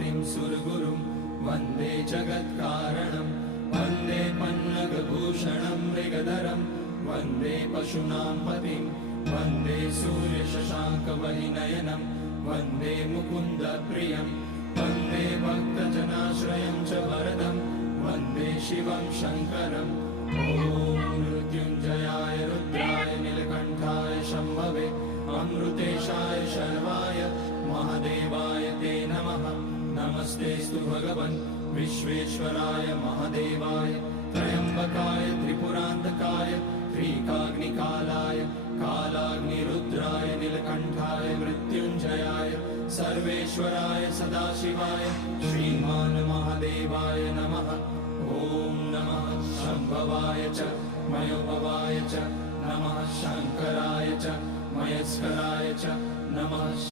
पतिं सुरगुरुं वन्दे जगत्कारणं वन्दे पन्नगभूषणं मृगधरं वन्दे पशूनां पतिं वन्दे सूर्यशशाङ्कवहिनयनं वन्दे मुकुन्दप्रियं वन्दे भक्तजनाश्रयं च वरदं वन्दे शिवं शङ्करम् ॐ मृत्युञ्जयाय रुद्राय नीलकण्ठाय शम्भवे अमृतेशाय शर्वाय महादेवाय ते नमः। नमस्तेस्तु भगवन् विश्वेश्वराय महादेवाय त्र्यम्बकाय त्रिपुरान्तकाय त्रिकाग्निकालाय कालाग्निरुद्राय नीलकण्ठाय मृत्युञ्जयाय सर्वेश्वराय सदाशिवाय श्रीमान् महादेवाय नमः। ॐ नमः शम्भवाय च मयोभवाय च नमः शङ्कराय च मयस्कराय च नमः।